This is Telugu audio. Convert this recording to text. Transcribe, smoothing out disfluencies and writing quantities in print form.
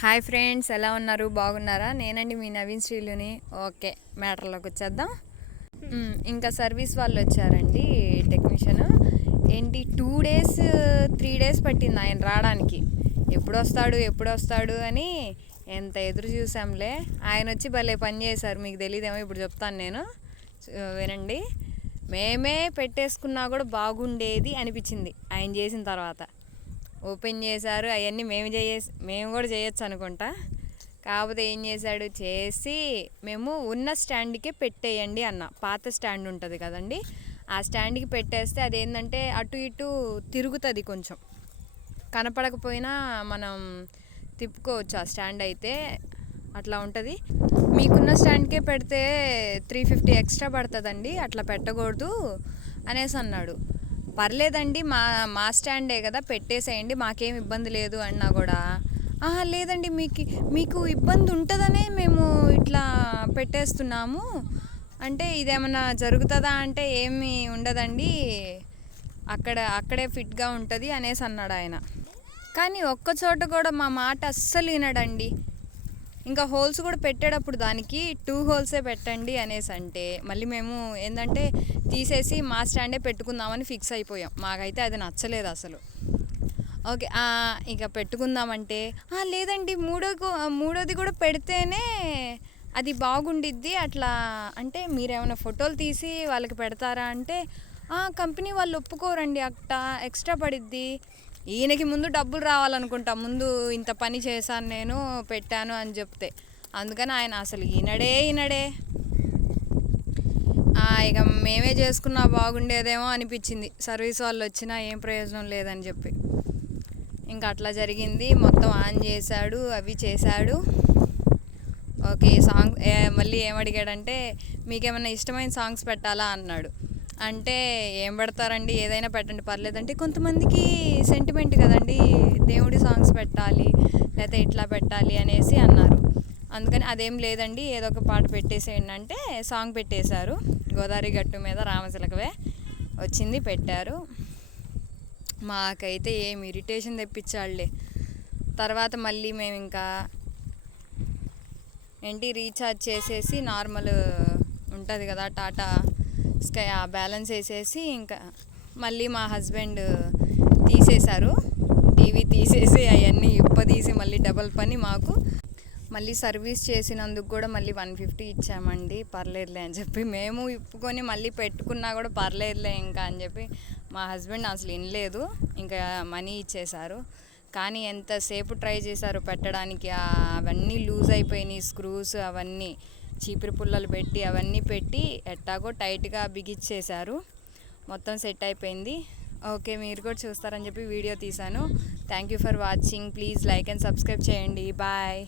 హాయ్ ఫ్రెండ్స్, ఎలా ఉన్నారు? బాగున్నారా? నేనండి మీ నవీన్ శ్రీలుని. ఓకే, మ్యాటర్లోకి వచ్చేద్దాం. ఇంకా సర్వీస్ వాళ్ళు వచ్చారండి, టెక్నీషియన్. ఏంటి 2 days 3 days పట్టింది ఆయన రావడానికి. ఎప్పుడు వస్తాడు అని ఎంత ఎదురు చూసాంలే. ఆయన వచ్చి భలే పని చేశారు. మీకు తెలియదేమో, ఇప్పుడు చెప్తాను నేను, వినండి. మేమే పెట్టేసుకున్నా కూడా బాగుండేది అనిపించింది ఆయన చేసిన తర్వాత. ఓపెన్ చేశారు, అవన్నీ మేము కూడా చేయొచ్చు అనుకుంటా. కాకపోతే ఏం చేశాడు, చేసి మేము ఉన్న స్టాండ్కే పెట్టేయండి అన్న. పాత స్టాండ్ ఉంటుంది కదండి, ఆ స్టాండ్కి పెట్టేస్తే అదేంటంటే అటు ఇటు తిరుగుతుంది. కొంచెం కనపడకపోయినా మనం తిప్పుకోవచ్చు ఆ స్టాండ్ అయితే, అట్లా ఉంటుంది. మీకున్న స్టాండ్కే పెడితే 350 ఎక్స్ట్రా పడుతుందండి, అట్లా పెట్టకూడదు అనేసి అన్నాడు. పర్లేదండి, మా స్టాండే కదా, పెట్టేసేయండి, మాకేం ఇబ్బంది లేదు అన్నా కూడా, లేదండి మీకు ఇబ్బంది ఉంటుందనే మేము ఇట్లా పెట్టేస్తున్నాము అంటే, ఇదేమన్నా జరుగుతుందా అంటే ఏమీ ఉండదండి, అక్కడే ఫిట్గా ఉంటుంది అనేసి అన్నాడు ఆయన. కానీ ఒక్కచోట కూడా మా మాట అస్సలు వినడండి. ఇంకా హోల్స్ కూడా పెట్టేటప్పుడు దానికి 2 holes పెట్టండి అనేసి అంటే, మళ్ళీ మేము ఏంటంటే తీసేసి మా స్టాండే పెట్టుకుందామని ఫిక్స్ అయిపోయాం. మాకైతే అది నచ్చలేదు అసలు. ఓకే, ఇక పెట్టుకుందామంటే, లేదండి మూడోది కూడా పెడితేనే అది బాగుండిద్ది అట్లా అంటే, మీరేమైనా ఫోటోలు తీసి వాళ్ళకి పెడతారా అంటే, కంపెనీ వాళ్ళు ఒప్పుకోరండి, అట్టా ఎక్స్ట్రా పడిద్ది. ఈయనకి ముందు డబ్బులు రావాలనుకుంటా, ముందు ఇంత పని చేశాను నేను, పెట్టాను అని చెప్తే. అందుకని ఆయన అసలు ఈనడే. ఇక మేమే చేసుకున్నా బాగుండేదేమో అనిపించింది. సర్వీస్ వాళ్ళు వచ్చినా ఏం ప్రయోజనం లేదని చెప్పి ఇంకా అట్లా జరిగింది. మొత్తం ఆన్ చేశాడు, అవి చేశాడు. ఓకే, సాంగ్ మళ్ళీ ఏమడిగాడంటే, మీకేమైనా ఇష్టమైన సాంగ్స్ పెట్టాలా అన్నాడు. అంటే ఏం పెడతారండి, ఏదైనా పెట్టండి పర్లేదంటే, కొంతమందికి సెంటిమెంట్ కదండి, దేవుడి సాంగ్స్ పెట్టాలి లేకపోతే ఇట్లా పెట్టాలి అనేసి అన్నారు. అందుకని అదేం లేదండి, ఏదో ఒక పాట పెట్టేసేయండి అంటే సాంగ్ పెట్టేశారు. గోదావరి గట్టు మీద రామచిలకవే వచ్చింది, పెట్టారు. మాకైతే ఏం ఇరిటేషన్ తెప్పించాడులే. తర్వాత మళ్ళీ మేము ఇంకా రీఛార్జ్ చేసేసి, నార్మల్ ఉంటుంది కదా టాటా స్కై, ఆ బ్యాలెన్స్ వేసేసి ఇంకా మళ్ళీ మా హస్బెండ్ తీసేశారు. టీవీ తీసేసి అవన్నీ ఇప్పదీసి మళ్ళీ డబల్ పని మాకు. మళ్ళీ సర్వీస్ చేసినందుకు కూడా మళ్ళీ 150 ఇచ్చామండి. పర్లేదులే అని చెప్పి మేము ఇప్పుకొని మళ్ళీ పెట్టుకున్నా కూడా పర్లేదులే ఇంకా అని చెప్పి మా హస్బెండ్ అసలు వినలేదు, ఇంకా మనీ ఇచ్చేశారు. కానీ ఎంతసేపు ట్రై చేశారు పెట్టడానికి, అవన్నీ లూజ్ అయిపోయినాయి స్క్రూస్, అవన్నీ చీపురు పుల్లలు పెట్టి అవన్నీ పెట్టి ఎట్టాగో టైట్గా బిగిచ్చేశారు. మొత్తం సెట్ అయిపోయింది. ఓకే, మీరు కూడా చూస్తారని చెప్పి వీడియో తీశాను. Thank you for watching. Please like and subscribe చేయండి. బాయ్.